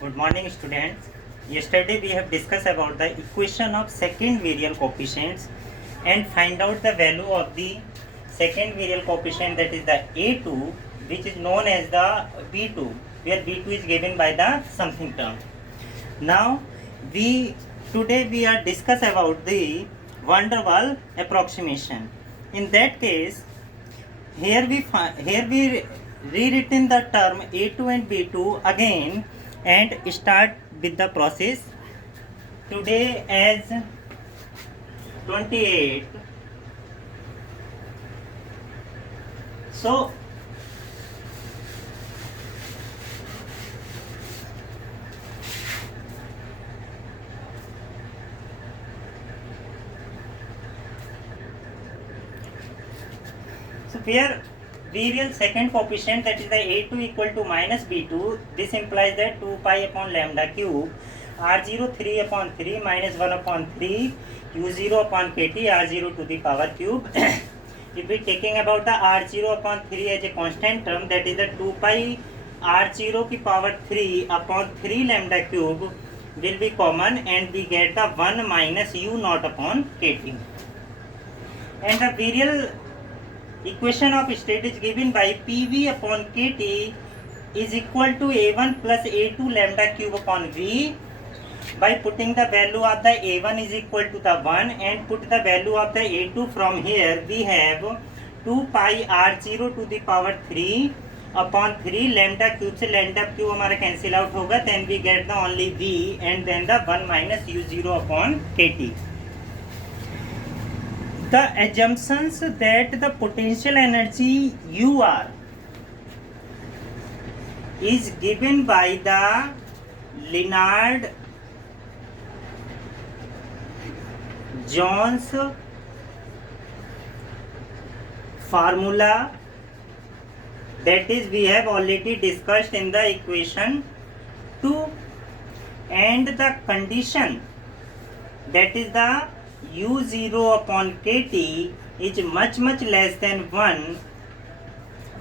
Good morning, students. Yesterday we have discussed about the equation of second virial coefficients and find out the value of the second virial coefficient, that is the A2, which is known as the B2, where B2 is given by the something term. Now we today we are discuss about the van der Waal approximation. In that case, here we rewritten the term A2 and B2 again and start with the process. Today as 28, so where virial second coefficient, that is the A2 equal to minus B2, this implies that 2 pi upon lambda cube R0 3 upon 3 minus 1 upon 3 U0 upon KT R0 to the power cube. If we taking about the R0 upon 3 as a constant term, that is the 2 pi R0 की power 3 upon 3 lambda cube will be common and we get the 1 minus U0 upon KT. And the virial equation of state is given by PV upon KT is equal to A1 plus A2 lambda cube upon V. By putting the value of the A1 is equal to the 1 and put the value of the A2 from here, we have 2 pi R0 to the power 3 upon 3 lambda cube से lambda cube हमारा cancel out होगा, then we get the only V and then the 1 minus U0 upon KT. The assumptions that the potential energy UR is given by the Lennard-Jones formula, that is we have already discussed in the equation 2, and the condition, that is the U0 upon KT is much less than 1.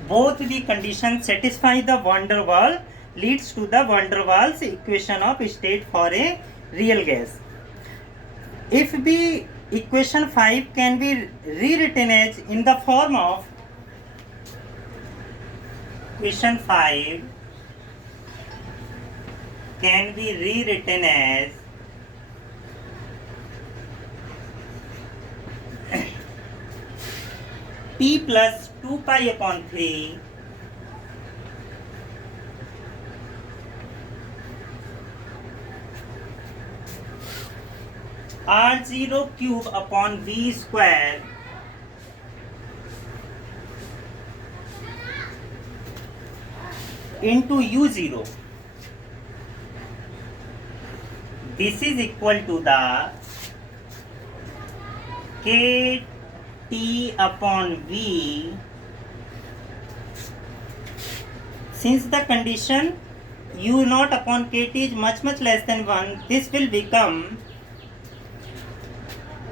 Both the conditions satisfy the van der Waal, leads to the van der Waals equation of state for a real gas. If the equation 5 can be rewritten as in the form of equation 5 can be rewritten as P plus 2 pi upon 3 R0 cube upon V square into U0. This is equal to the KT upon V. Since the condition U0 upon KT is much less than 1, this will become,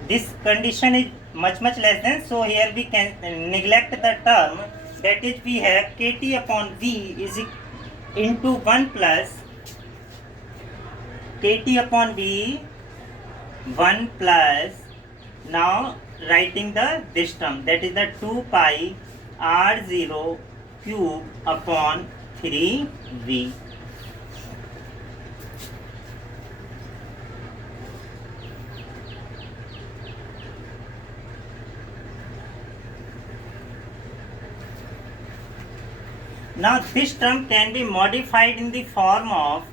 this condition is much less than, so here we can neglect the term, that is we have KT upon V is into 1 plus KT upon V 1 plus, now writing the this term, that is the 2 pi R0 cube upon 3V. Now this term can be modified in the form of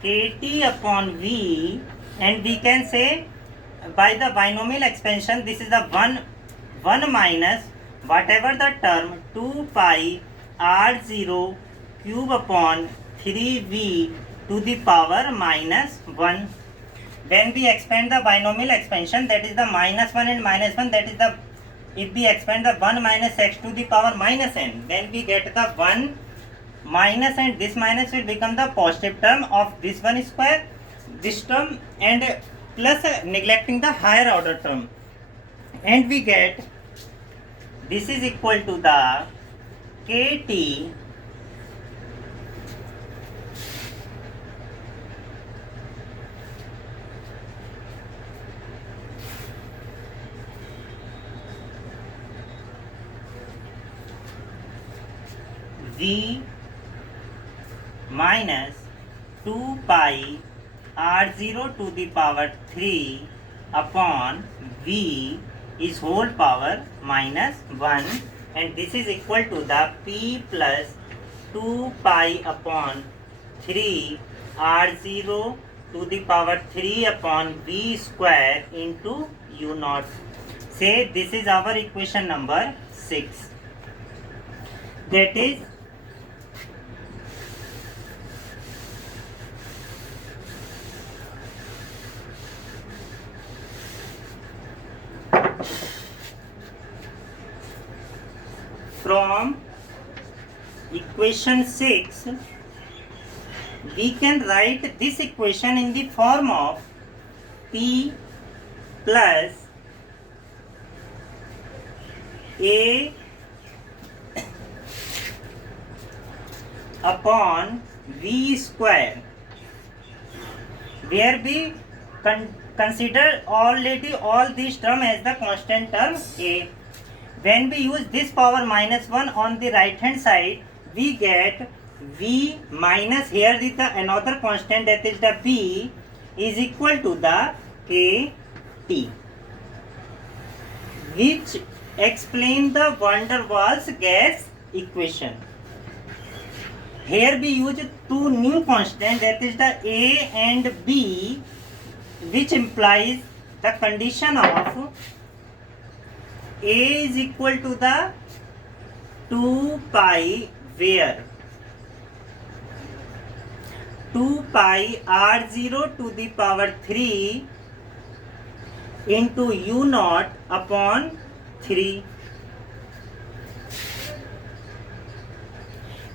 KT upon V, and we can say by the binomial expansion, this is the 1 minus whatever the term 2 pi R0 cube upon 3V to the power minus 1. When we expand the binomial expansion, that is the minus 1 and minus 1, that is the, if we expand the 1 minus x to the power minus n, then we get the 1 minus, and this minus will become the positive term of this one square, this term, and plus neglecting the higher order term, and we get this is equal to the KT V minus 2 pi r0 to the power 3 upon V is whole power minus 1, and this is equal to the P plus 2 pi upon 3 r0 to the power 3 upon V square into u naught. Say this is our equation number 6. That is from equation 6 we can write this equation in the form of P plus A upon V square, where we consider already all these term as the constant term A. When we use this power minus 1 on the right hand side, we get V minus, here is the another constant, that is the B, is equal to the KT, which explain the van der Waals gas equation. Here we use two new constants, that is the A and B, which implies the condition of A is equal to the 2 pi, where 2 pi r0 to the power 3 into u naught upon 3,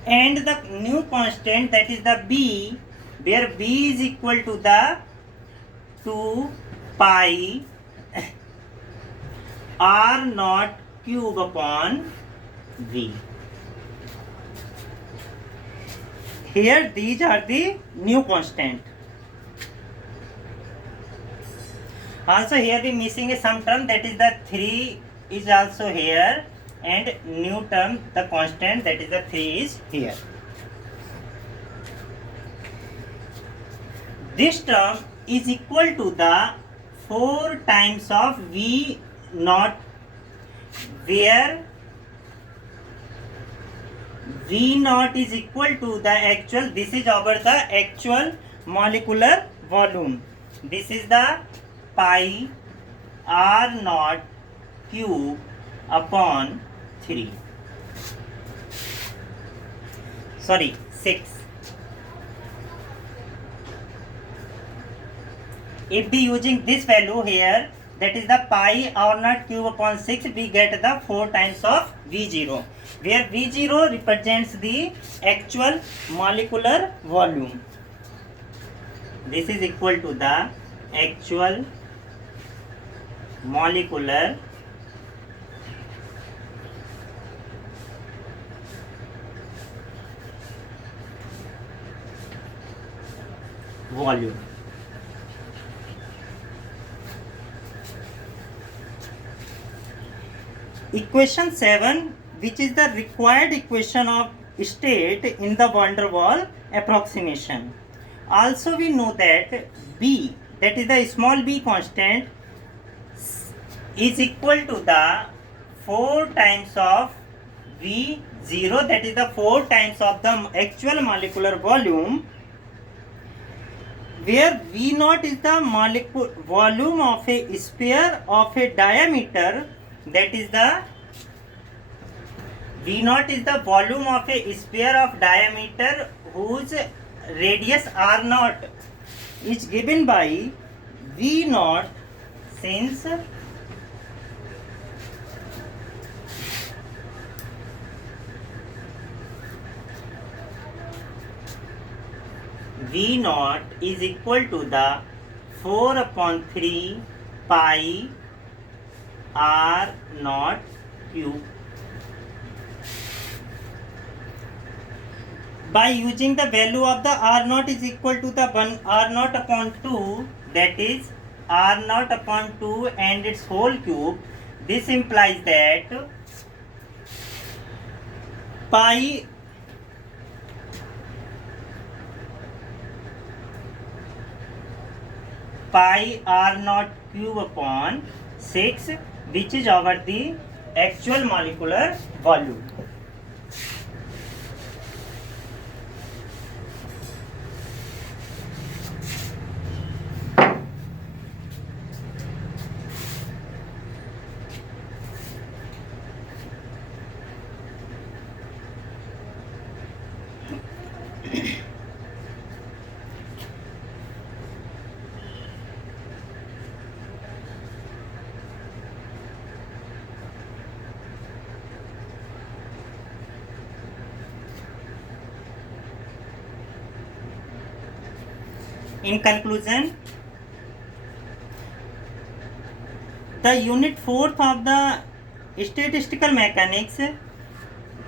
and the new constant, that is the B, where B is equal to the 2 pi r naught cube upon V. Here these are the new constant. Also here we missing some term, that is the 3 is also here, and new term, the constant, that is the 3 is here. This term is equal to the 4 times of V naught, where V naught is equal to the actual, this is our the actual molecular volume. This is the pi r naught cube upon 3. Sorry, 6. If we using this value here, that is the pi r naught cube upon 6, we get the 4 times of V0, where V0 represents the actual molecular volume. This is equal to the actual molecular volume. Equation 7, which is the required equation of state in the van der Waals approximation. Also we know that B, that is the small b constant, is equal to the 4 times of V0, that is the 4 times of the actual molecular volume, where V0 is the molecular volume of a sphere of a diameter, that is the V0 is the volume of a sphere of diameter whose radius R0 is given by V0, since V0 is equal to the 4 upon 3 pi R0 cube. By using the value of the R0 is equal to the 1 R0 upon 2, that is R0 upon 2 and its whole cube, this implies that pi pi r naught cube upon 6, which is our the actual molecular volume. In conclusion, the unit 4th of the statistical mechanics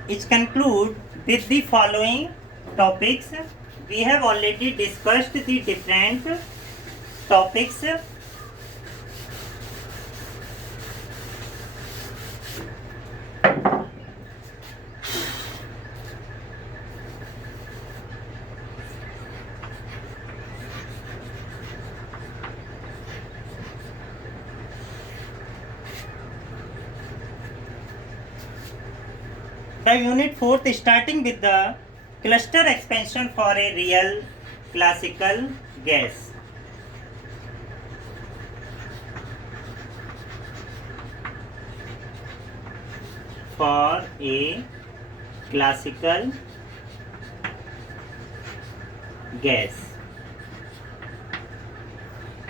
is conclude with the following topics. We have already discussed the different topics. The unit 4th starting with the cluster expansion for a real classical gas. For a classical gas.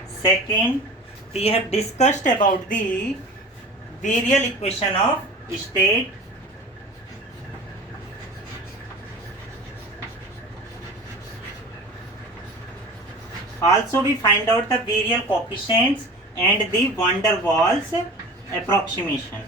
Second, we have discussed about the virial equation of state. Also, we find out the virial coefficients and the van der Waals approximation.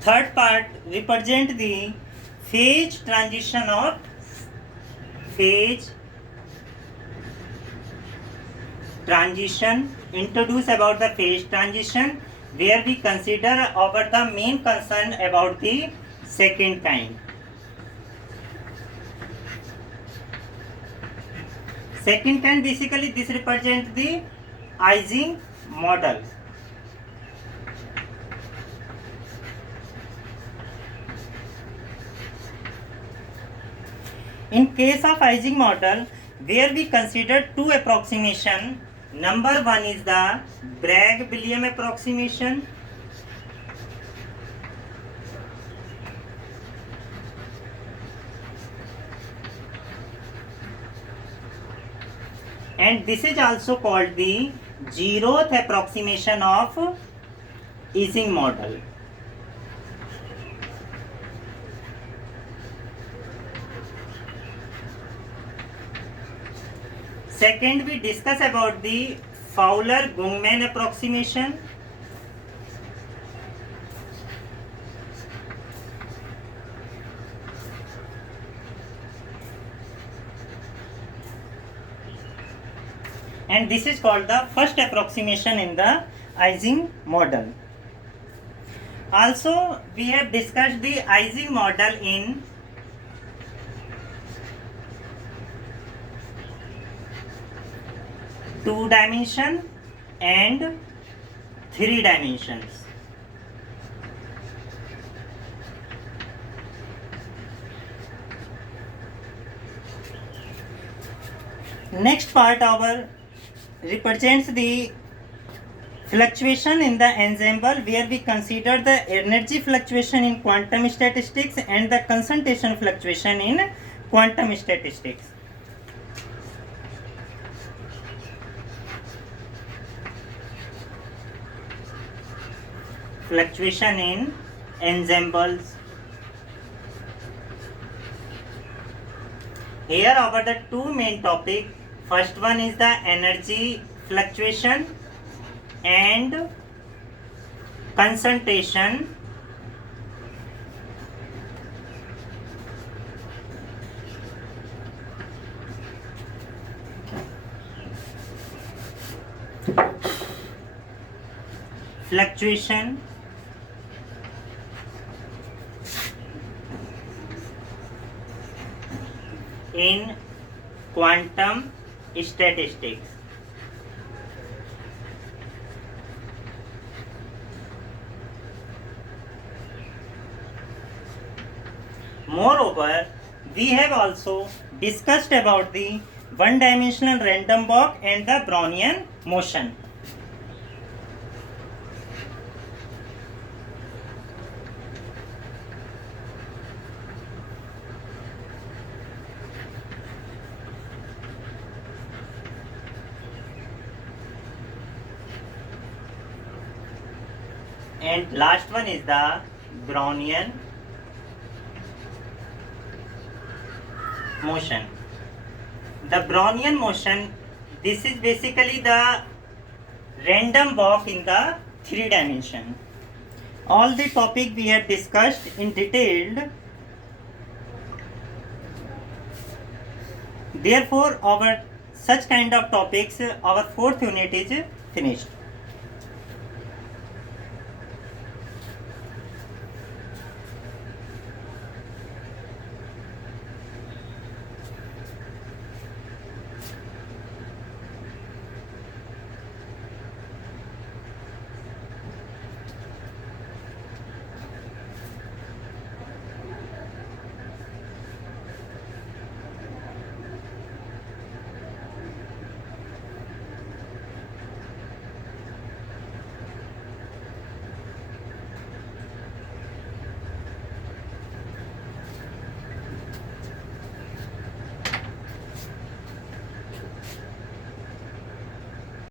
Third part represent the phase transition of introduce about the phase transition, where we consider over the main concern about the second kind. Second kind, basically this represents the Ising model. In case of Ising model, where we consider two approximation. Number one is the Bragg-Williams approximation. And this is also called the zeroth approximation of Ising model. Second, we discuss about the Fowler-Gungman approximation. And this is called the first approximation in the Ising model. Also, we have discussed the Ising model in two dimension and three dimensions. Next part our represents the fluctuation in the ensemble, where we consider the energy fluctuation in quantum statistics and the concentration fluctuation in quantum statistics. Fluctuation in ensembles. Here over the two main topics. First one is the energy fluctuation and concentration. fluctuation in quantum statistics. Moreover, we have also discussed about the one-dimensional random walk and the Brownian motion. And last one is the Brownian motion. The Brownian motion, this is basically the random walk in the 3 dimension. All the topic we have discussed in detail. Therefore, our such kind of topics, our 4th unit is finished.